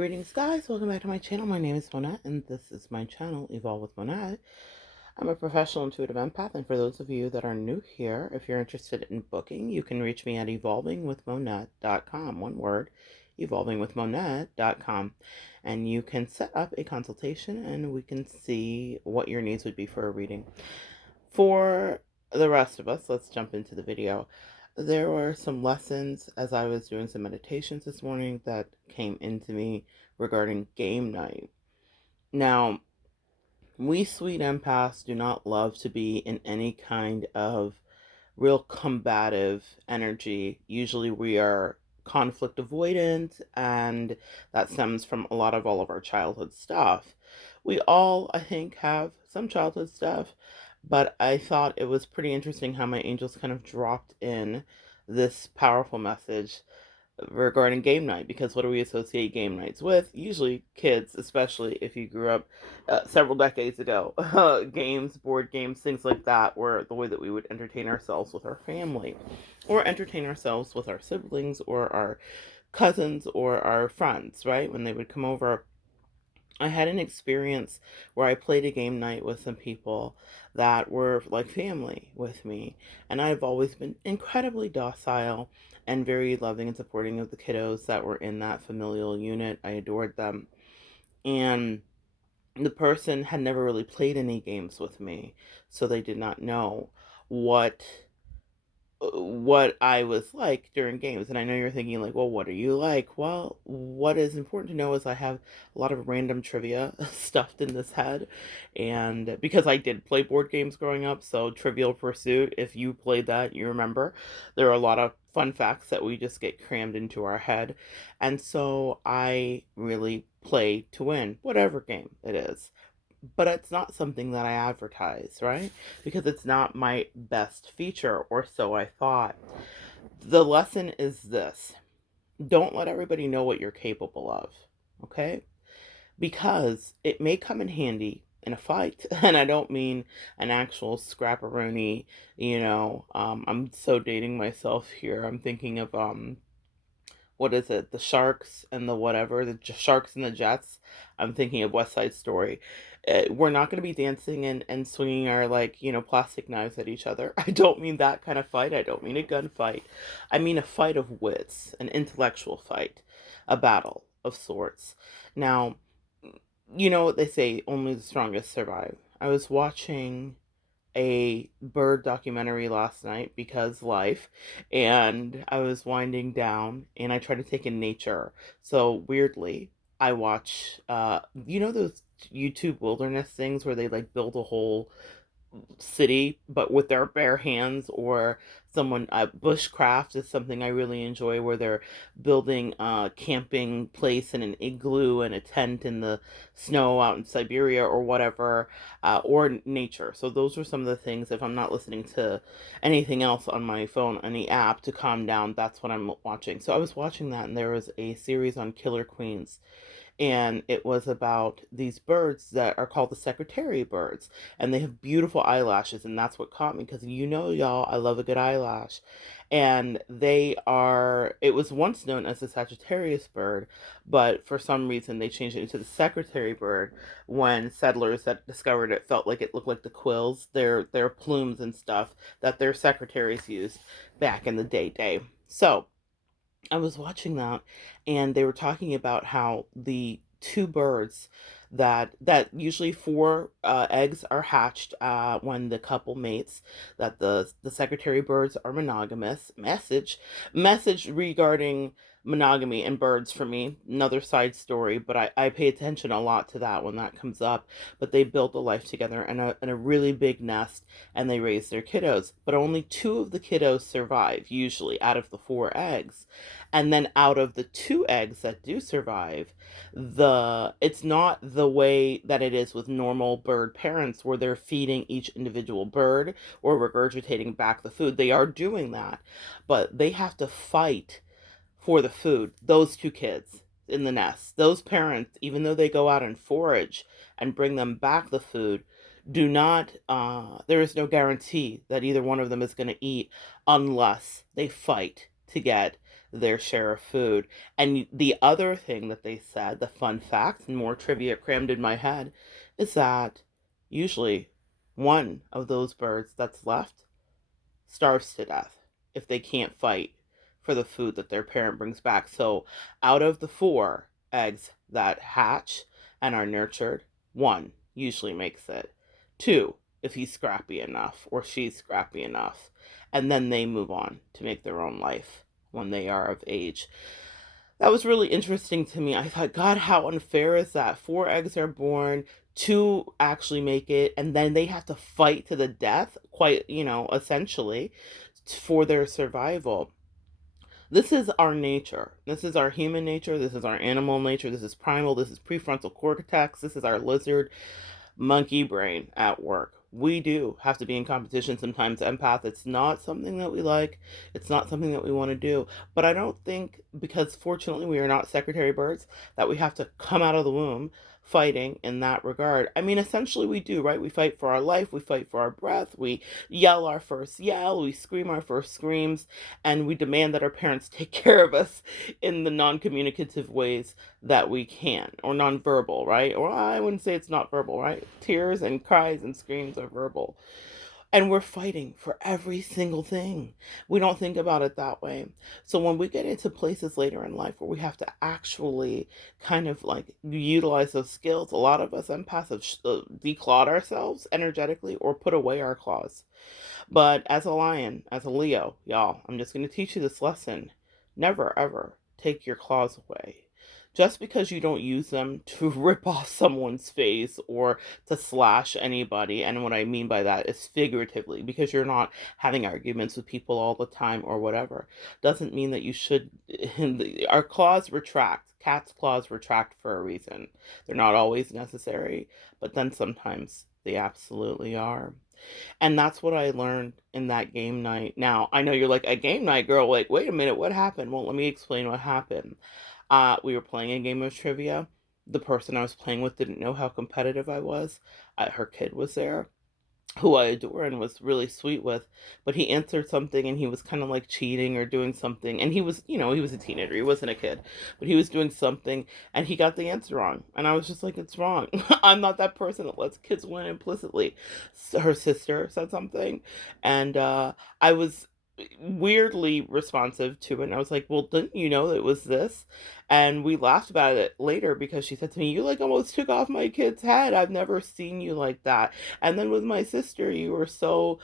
Greetings, guys. Welcome back to my channel. My name is Monette, and this is my channel, Evolve with Monette. I'm a professional intuitive empath, and for those of you that are new here, if you're interested in booking, you can reach me at evolvingwithmonette.com. One word, evolvingwithmonette.com. And you can set up a consultation, and we can see what your needs would be for a reading. For the rest of us, let's jump into the video. There were some lessons as I was doing some meditations this morning that came into me regarding game night. Now, we sweet empaths do not love to be in any kind of real combative energy. Usually we are conflict avoidant, and that stems from all of our childhood stuff. We all, I think, have some childhood stuff, but I thought it was pretty interesting how my angels kind of dropped in this powerful message regarding game night, because what do we associate game nights with? Usually kids, especially if you grew up several decades ago. Games, board games, things like that were the way that we would entertain ourselves with our family, or entertain ourselves with our siblings or our cousins or our friends, right? When they would come over. I had an experience where I played a game night with some people that were like family with me. And I've always been incredibly docile and very loving and supporting of the kiddos that were in that familial unit. I adored them. And the person had never really played any games with me, so they did not know what what I was like during games. And I know you're thinking, like, well, what are you like? Well, what is important to know is I have a lot of random trivia stuffed in this head. And because I did play board games growing up, so Trivial Pursuit, if you played that, you remember, there are a lot of fun facts that we just get crammed into our head. And so I really play to win, whatever game it is, but it's not something that I advertise, right? Because it's not my best feature, or so I thought. The lesson is this: don't let everybody know what you're capable of, okay? Because it may come in handy in a fight. And I don't mean an actual scrapperoni, I'm so dating myself here. I'm thinking of what is it? The Sharks and the whatever, the Sharks and the Jets. I'm thinking of West Side Story. We're not going to be dancing and swinging our, like, plastic knives at each other. I don't mean that kind of fight. I don't mean a gunfight. I mean a fight of wits, an intellectual fight, a battle of sorts. Now, you know what they say, only the strongest survive. I was watching a bird documentary last night because life, and I was winding down and I try to take in nature. So weirdly, I watch those YouTube wilderness things where they like build a whole city but with their bare hands, or someone bushcraft is something I really enjoy, where they're building a camping place in an igloo and a tent in the snow out in Siberia or whatever, or nature. So those are some of the things, if I'm not listening to anything else on my phone, any app to calm down, that's what I'm watching. So I was watching that, and there was a series on killer queens, and it was about these birds that are called the secretary birds, and they have beautiful eyelashes, and that's what caught me, because y'all, I love a good eyelash. And it was once known as the Sagittarius bird, but for some reason they changed it into the secretary bird when settlers that discovered it felt like it looked like the quills, their plumes and stuff that their secretaries used back in the day. So I was watching that, and they were talking about how the two birds that usually four eggs are hatched when the couple mates, that the secretary birds are monogamous. Message regarding monogamy and birds, for me, another side story, but I pay attention a lot to that when that comes up. But they built a life together in a really big nest, and they raise their kiddos, but only two of the kiddos survive, usually, out of the four eggs. And then out of the two eggs that do survive, it's not the way that it is with normal bird parents, where they're feeding each individual bird or regurgitating back the food. They are doing that, but they have to fight for the food. Those two kids in the nest, those parents, even though they go out and forage and bring them back the food, do not there is no guarantee that either one of them is going to eat unless they fight to get their share of food. And the other thing that they said, the fun fact and more trivia crammed in my head, is that usually one of those birds that's left starves to death if they can't fight for the food that their parent brings back. So, out of the four eggs that hatch and are nurtured, one usually makes it. Two, if he's scrappy enough or she's scrappy enough. And then they move on to make their own life when they are of age. That was really interesting to me. I thought, God, how unfair is that? Four eggs are born, two actually make it, and then they have to fight to the death, quite, essentially, for their survival. This is our nature. This is our human nature. This is our animal nature. This is primal. This is prefrontal cortex. This is our lizard monkey brain at work. We do have to be in competition sometimes. Empath, it's not something that we like. It's not something that we want to do. But I don't think, because fortunately we are not secretary birds, that we have to come out of the womb fighting in that regard. I mean, essentially we do, right? We fight for our life. We fight for our breath. We yell our first yell. We scream our first screams. And we demand that our parents take care of us in the non-communicative ways that we can, or nonverbal, right? Or I wouldn't say it's not verbal, right? Tears and cries and screams are verbal. And we're fighting for every single thing. We don't think about it that way. So when we get into places later in life where we have to actually kind of like utilize those skills, a lot of us empaths have declawed ourselves energetically or put away our claws. But as a lion, as a Leo, y'all, I'm just going to teach you this lesson. Never, ever take your claws away. Just because you don't use them to rip off someone's face or to slash anybody, and what I mean by that is figuratively, because you're not having arguments with people all the time or whatever, doesn't mean that you should. Our claws retract. Cats' claws retract for a reason. They're not always necessary, but then sometimes they absolutely are. And that's what I learned in that game night. Now, I know you're like, a game night, girl. Like, wait a minute, what happened? Well, let me explain what happened. We were playing a game of trivia. The person I was playing with didn't know how competitive I was. Her kid was there, who I adore and was really sweet with, but he answered something and he was kind of like cheating or doing something. And he was, he was a teenager, he wasn't a kid, but he was doing something and he got the answer wrong. And I was just like, it's wrong. I'm not that person that lets kids win implicitly. So her sister said something, and I was weirdly responsive to it. And I was like, well, didn't you know that it was this? And we laughed about it later because she said to me, you like almost took off my kid's head. I've never seen you like that. And then with my sister, you were so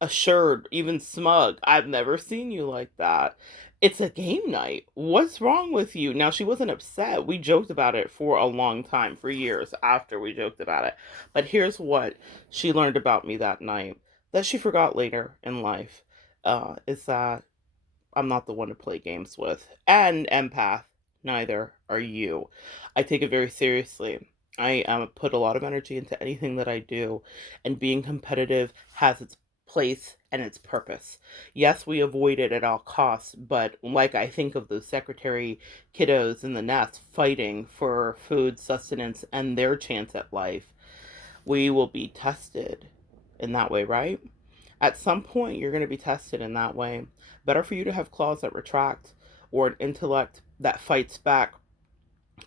assured, even smug. I've never seen you like that. It's a game night. What's wrong with you? Now, she wasn't upset. We joked about it for a long time, for years after we joked about it. But here's what she learned about me that night that she forgot later in life, is that I'm not the one to play games with. And empath, neither are you. I take it very seriously. I put a lot of energy into anything that I do, and being competitive has its place and its purpose. Yes, we avoid it at all costs, but like I think of those secretary kiddos in the nest fighting for food, sustenance, and their chance at life, we will be tested in that way, right? At some point, you're going to be tested in that way. Better for you to have claws that retract, or an intellect that fights back,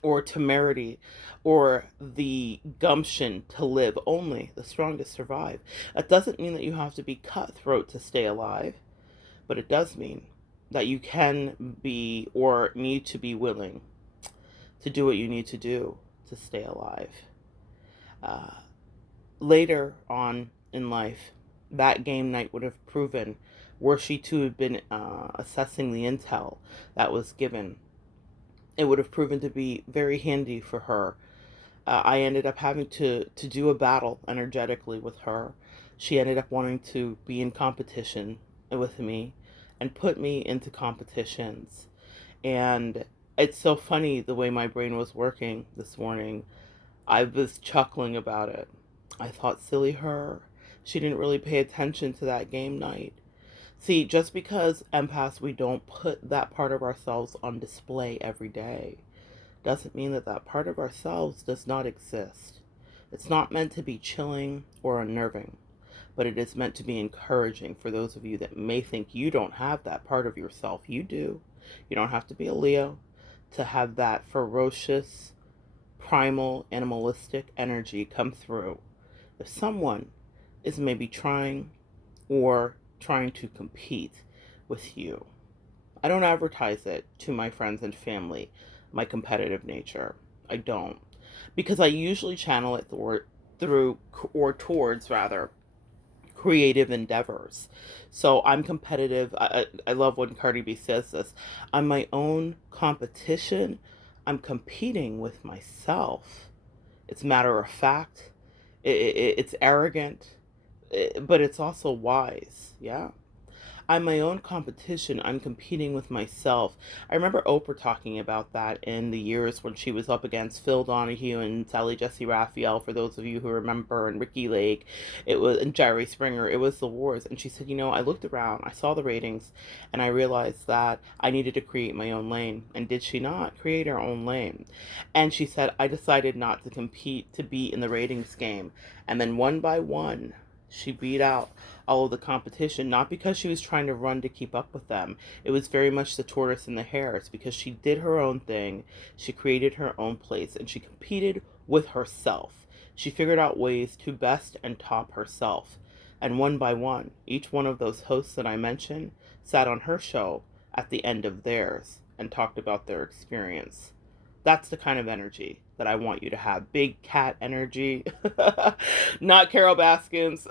or temerity, or the gumption to live. Only the strongest survive. That doesn't mean that you have to be cutthroat to stay alive, but it does mean that you can be or need to be willing to do what you need to do to stay alive. Uh, Later on in life, that game night would have proven, were she to have been assessing the intel that was given, it would have proven to be very handy for her. I ended up having to do a battle energetically with her. She ended up wanting to be in competition with me and put me into competitions. And it's so funny the way my brain was working this morning. I was chuckling about it. I thought, silly her. She didn't really pay attention to that game night. See, just because empaths, we don't put that part of ourselves on display every day, doesn't mean that that part of ourselves does not exist. It's not meant to be chilling or unnerving, but it is meant to be encouraging for those of you that may think you don't have that part of yourself. You do. You don't have to be a Leo to have that ferocious, primal, animalistic energy come through. If someone is maybe trying to compete with you, I don't advertise it to my friends and family, my competitive nature. I don't. Because I usually channel it through or towards rather creative endeavors. So I'm competitive. I love when Cardi B says this. I'm my own competition. I'm competing with myself. It's matter of fact. It's arrogant, but it's also wise. Yeah. I'm my own competition. I'm competing with myself. I remember Oprah talking about that in the years when she was up against Phil Donahue and Sally Jesse Raphael, for those of you who remember, and Ricky Lake, it was, and Jerry Springer. It was the wars. And she said, I looked around, I saw the ratings, and I realized that I needed to create my own lane. And did she not create her own lane? And she said, I decided not to compete to be in the ratings game. And then one by one, she beat out all of the competition, not because she was trying to run to keep up with them. It was very much the tortoise and the hare. It's because she did her own thing, she created her own place, and she competed with herself. She figured out ways to best and top herself. And one by one, each one of those hosts that I mentioned sat on her show at the end of theirs and talked about their experience. That's the kind of energy that I want you to have. Big cat energy. Not Carol Baskins.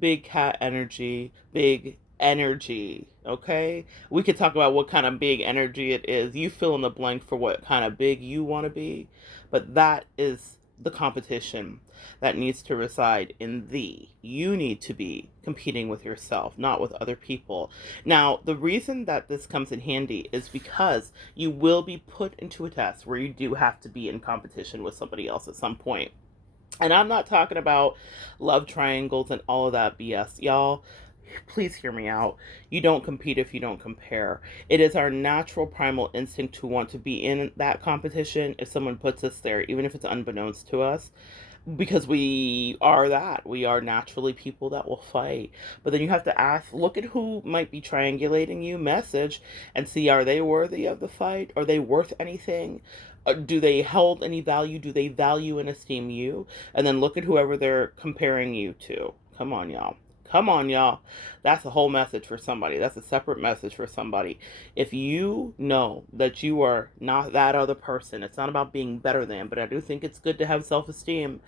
Big cat energy. Big energy. Okay? We could talk about what kind of big energy it is. You fill in the blank for what kind of big you want to be. But that is the competition that needs to reside in thee. You need to be competing with yourself, not with other people. Now, the reason that this comes in handy is because you will be put into a test where you do have to be in competition with somebody else at some point. And I'm not talking about love triangles and all of that BS. Y'all, please hear me out. You don't compete if you don't compare. It is our natural primal instinct to want to be in that competition if someone puts us there, even if it's unbeknownst to us, because we are that. We are naturally people that will fight. But then you have to ask, look at who might be triangulating you, message, and see, are they worthy of the fight? Are they worth anything? Do they hold any value? Do they value and esteem you? And then look at whoever they're comparing you to. Come on, y'all. Come on, y'all. That's a whole message for somebody. That's a separate message for somebody. If you know that you are not that other person, it's not about being better than, but I do think it's good to have self esteem.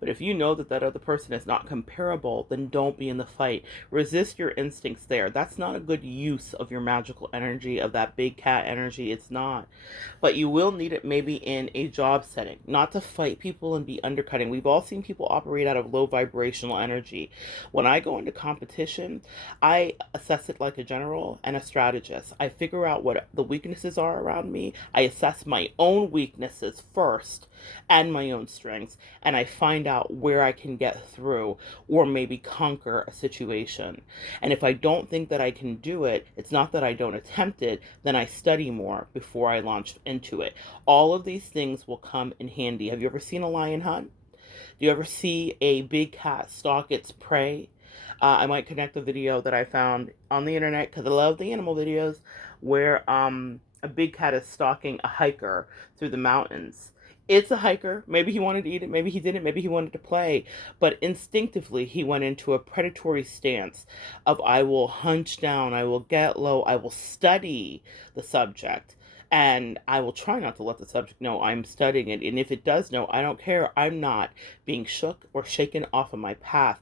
But if you know that that other person is not comparable, then don't be in the fight. Resist your instincts there. That's not a good use of your magical energy, of that big cat energy. It's not. But you will need it maybe in a job setting, not to fight people and be undercutting. We've all seen people operate out of low vibrational energy. When I go into competition, I assess it like a general and a strategist. I figure out what the weaknesses are around me. I assess my own weaknesses first and my own strengths, and I find out where I can get through or maybe conquer a situation. And if I don't think that I can do it, it's not that I don't attempt it, then I study more before I launch into it. All of these things will come in handy. Have you ever seen a lion hunt? Do you ever see a big cat stalk its prey? I might connect a video that I found on the internet, because I love the animal videos, where a big cat is stalking a hiker through the mountains. It's a hiker. Maybe he wanted to eat it. Maybe he didn't. Maybe he wanted to play. But instinctively, he went into a predatory stance of, I will hunch down, I will get low, I will study the subject. And I will try not to let the subject know I'm studying it. And if it does know, I don't care. I'm not being shook or shaken off of my path.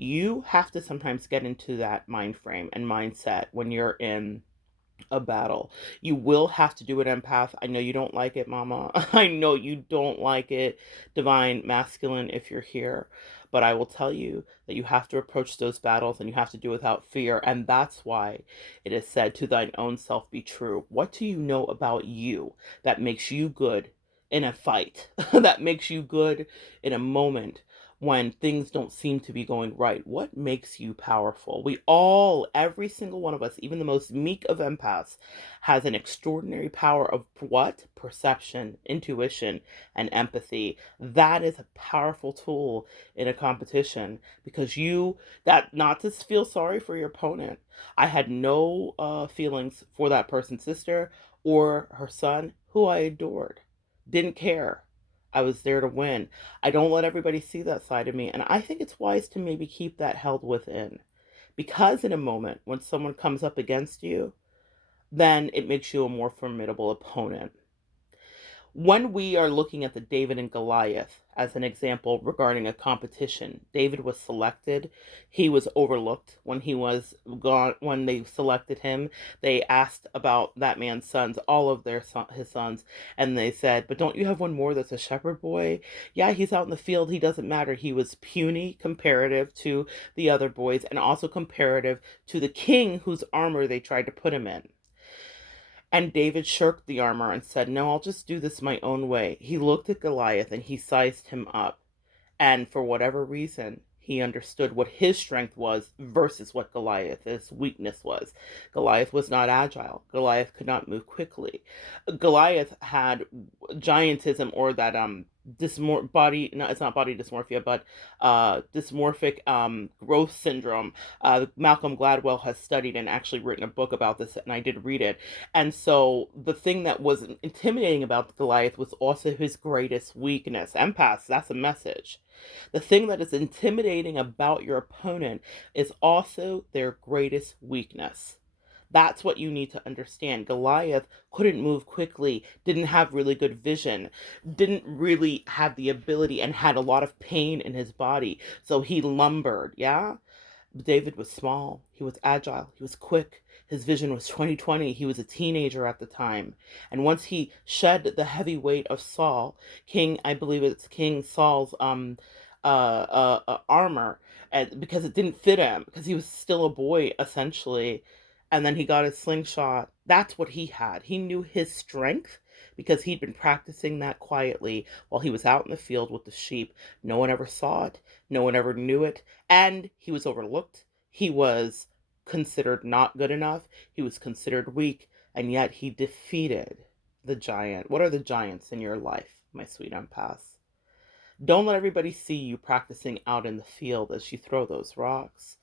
You have to sometimes get into that mind frame and mindset when you're in a battle. You will have to do it, empath. I know you don't like it, mama. I know you don't like it, divine masculine, if you're here. But I will tell you that you have to approach those battles and you have to do it without fear. And that's why it is said, to thine own self be true. What do you know about you that makes you good in a fight, that makes you good in a moment when things don't seem to be going right? What makes you powerful? Every single one of us, even the most meek of empaths, has an extraordinary power of what? Perception, intuition, and empathy. That is a powerful tool in a competition, because not to feel sorry for your opponent. I had no feelings for that person's sister or her son, who I adored. Didn't care. I was there to win. I don't let everybody see that side of me. And I think it's wise to maybe keep that held within. Because in a moment when someone comes up against you, then it makes you a more formidable opponent. When we are looking at the David and Goliath as an example regarding a competition, David was selected. He was overlooked when he was gone. When they selected him, they asked about that man's sons, all of his sons, and they said, "But don't you have one more that's a shepherd boy?" Yeah, he's out in the field. He doesn't matter. He was puny comparative to the other boys, and also comparative to the king whose armor they tried to put him in. And David shirked the armor and said, "No, I'll just do this my own way." He looked at Goliath and he sized him up. And for whatever reason, he understood what his strength was versus what Goliath's weakness was. Goliath was not agile. Goliath could not move quickly. Goliath had giantism, or that body, no, it's not body dysmorphia, but dysmorphic growth syndrome. Malcolm Gladwell has studied and actually written a book about this, and I did read it. And so the thing that was intimidating about Goliath was also his greatest weakness. Empaths, that's a message. The thing that is intimidating about your opponent is also their greatest weakness. That's what you need to understand. Goliath couldn't move quickly, didn't have really good vision, didn't really have the ability, and had a lot of pain in his body. So he lumbered, yeah? David was small, he was agile, he was quick. His vision was 20/20. He was a teenager at the time. And once he shed the heavy weight of Saul, I believe it's King Saul's armor, because it didn't fit him, because he was still a boy essentially. And then he got his slingshot. That's what he had. He knew his strength because he'd been practicing that quietly while he was out in the field with the sheep. No one ever saw it. No one ever knew it. And he was overlooked. He was considered not good enough. He was considered weak. And yet he defeated the giant. What are the giants in your life, my sweet empaths? Don't let everybody see you practicing out in the field as you throw those rocks.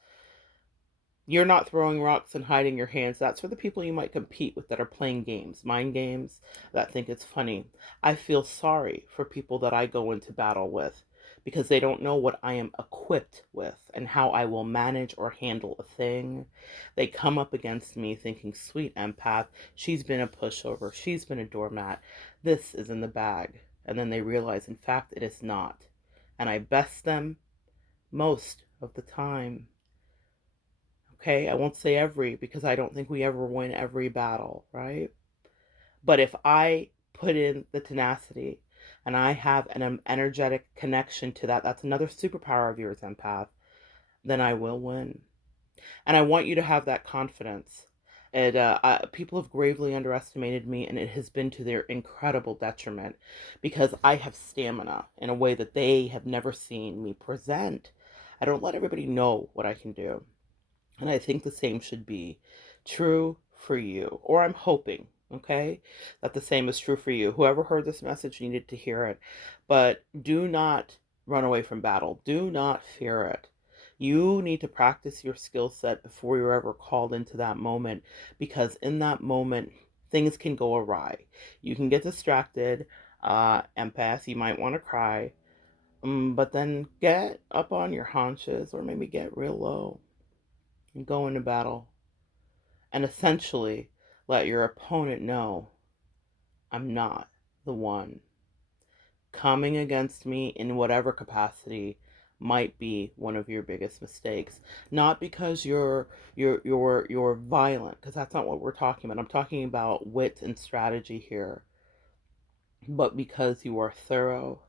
You're not throwing rocks and hiding your hands. That's for the people you might compete with that are playing games, mind games, that think it's funny. I feel sorry for people that I go into battle with, because they don't know what I am equipped with and how I will manage or handle a thing. They come up against me thinking, "Sweet empath, she's been a pushover, she's been a doormat. This is in the bag." And then they realize, in fact, it is not. And I best them most of the time. Okay, I won't say every, because I don't think we ever win every battle, right? But if I put in the tenacity and I have an energetic connection to that, that's another superpower of yours, empath, then I will win. And I want you to have that confidence. People have gravely underestimated me, and it has been to their incredible detriment, because I have stamina in a way that they have never seen me present. I don't let everybody know what I can do. And I think the same should be true for you, or I'm hoping, okay, that the same is true for you. Whoever heard this message needed to hear it. But do not run away from battle. Do not fear it. You need to practice your skill set before you're ever called into that moment, because in that moment, things can go awry. You can get distracted, empath, you might want to cry, but then get up on your haunches, or maybe get real low and go into battle, and essentially let your opponent know, "I'm not the one. Coming against me in whatever capacity might be one of your biggest mistakes." Not because you're violent, because that's not what we're talking about. I'm talking about wit and strategy here. But because you are thorough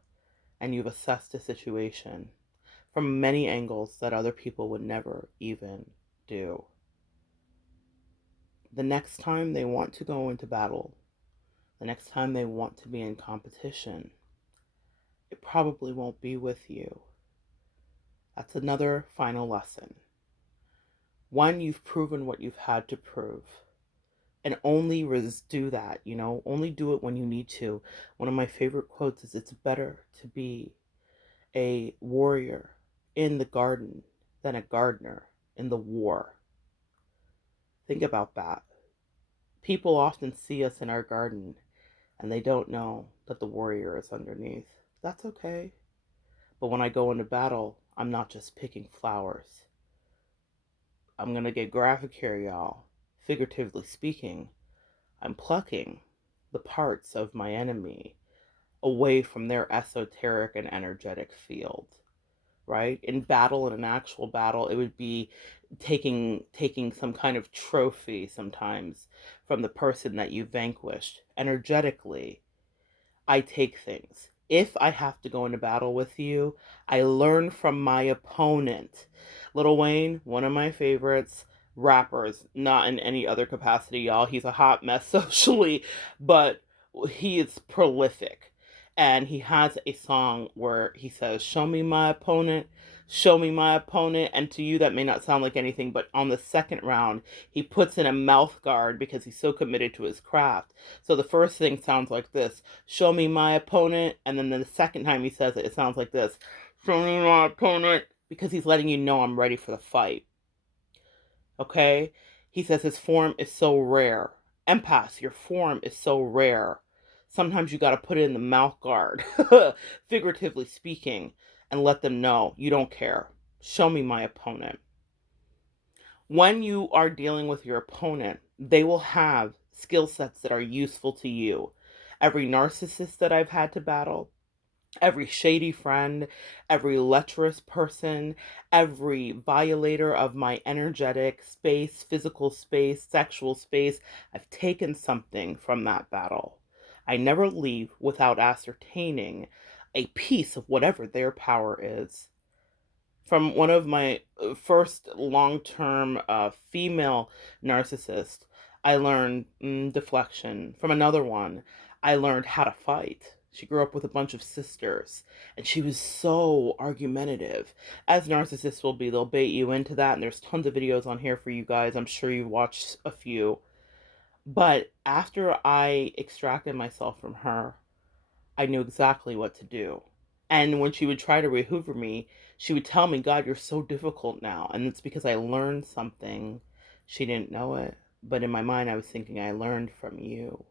and you've assessed a situation from many angles that other people would never even do. The next time they want to go into battle, the next time they want to be in competition, it probably won't be with you. That's another final lesson. One, you've proven what you've had to prove. And only do that, only do it when you need to. One of my favorite quotes is, it's better to be a warrior in the garden than a gardener in the war. Think about that. People often see us in our garden and they don't know that the warrior is underneath. That's okay. But when I go into battle, I'm not just picking flowers. I'm going to get graphic here, y'all. Figuratively speaking, I'm plucking the parts of my enemy away from their esoteric and energetic field, right? In battle, in an actual battle, it would be taking some kind of trophy sometimes from the person that you vanquished. Energetically, I take things. If I have to go into battle with you, I learn from my opponent. Lil Wayne, one of my favorites rappers, not in any other capacity, y'all. He's a hot mess socially, but he is prolific. And he has a song where he says, "Show me my opponent, show me my opponent." And to you, that may not sound like anything, but on the second round, he puts in a mouth guard because he's so committed to his craft. So the first thing sounds like this: "Show me my opponent." And then the second time he says it, it sounds like this: "Show me my opponent," because he's letting you know I'm ready for the fight. Okay? He says his form is so rare. Empath, your form is so rare. Sometimes you got to put it in the mouth guard, figuratively speaking, and let them know you don't care. Show me my opponent. When you are dealing with your opponent, they will have skill sets that are useful to you. Every narcissist that I've had to battle, every shady friend, every lecherous person, every violator of my energetic space, physical space, sexual space, I've taken something from that battle. I never leave without ascertaining a piece of whatever their power is. From one of my first long-term female narcissists, I learned deflection. From another one, I learned how to fight. She grew up with a bunch of sisters, and she was so argumentative. As narcissists will be, they'll bait you into that, and there's tons of videos on here for you guys. I'm sure you've watched a few. But after I extracted myself from her, I knew exactly what to do. And when she would try to rehoover me, she would tell me, "God, you're so difficult now." And it's because I learned something. She didn't know it. But in my mind, I was thinking, I learned from you.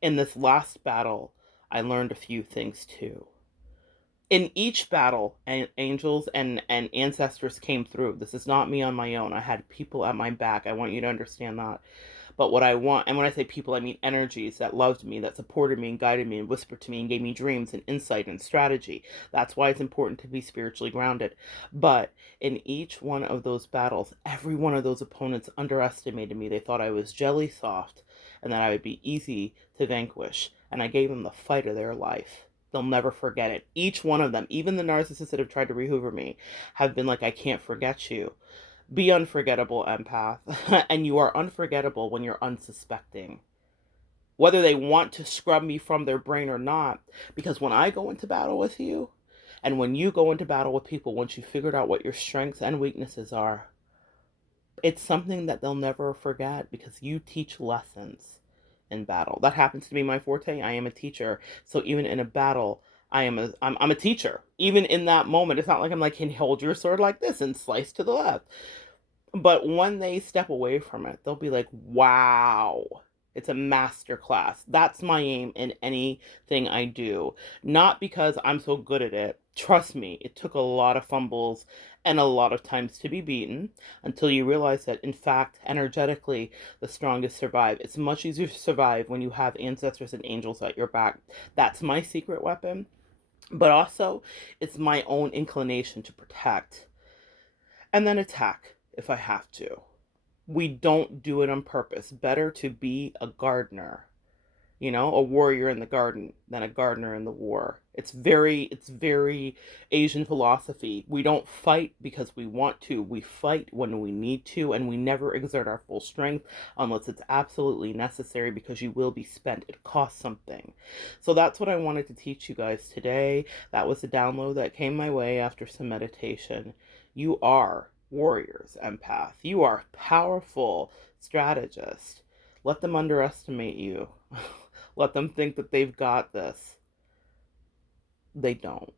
In this last battle, I learned a few things too. In each battle, angels and ancestors came through. This is not me on my own. I had people at my back. I want you to understand that. But what I want, and when I say people, I mean energies that loved me, that supported me and guided me and whispered to me and gave me dreams and insight and strategy. That's why it's important to be spiritually grounded. But in each one of those battles, every one of those opponents underestimated me. They thought I was jelly soft and that I would be easy to vanquish. And I gave them the fight of their life. They'll never forget it. Each one of them, even the narcissists that have tried to rehoover me, have been like, "I can't forget you." Be unforgettable, empath. And you are unforgettable when you're unsuspecting. Whether they want to scrub me from their brain or not. Because when I go into battle with you, and when you go into battle with people, once you figured out what your strengths and weaknesses are, it's something that they'll never forget because you teach lessons in battle. That happens to be my forte. I am a teacher. So even in a battle, I'm a teacher. Even in that moment, it's not like I'm like, "Can you hold your sword like this and slice to the left?" But when they step away from it, they'll be like, "Wow, it's a master class." That's my aim in anything I do. Not because I'm so good at it. Trust me, it took a lot of fumbles and a lot of times to be beaten until you realize that, in fact, energetically, the strongest survive. It's much easier to survive when you have ancestors and angels at your back. That's my secret weapon. But also, it's my own inclination to protect and then attack if I have to. We don't do it on purpose. Better to be a gardener You know, a warrior in the garden than a gardener in the war. It's very Asian philosophy. We don't fight because we want to. We fight when we need to, and we never exert our full strength unless it's absolutely necessary, because you will be spent. It costs something. So that's what I wanted to teach you guys today. That was a download that came my way after some meditation. You are warriors, empath. You are powerful strategists. Let them underestimate you. Let them think that they've got this. They don't.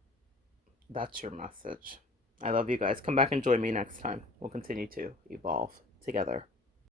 That's your message. I love you guys. Come back and join me next time. We'll continue to evolve together.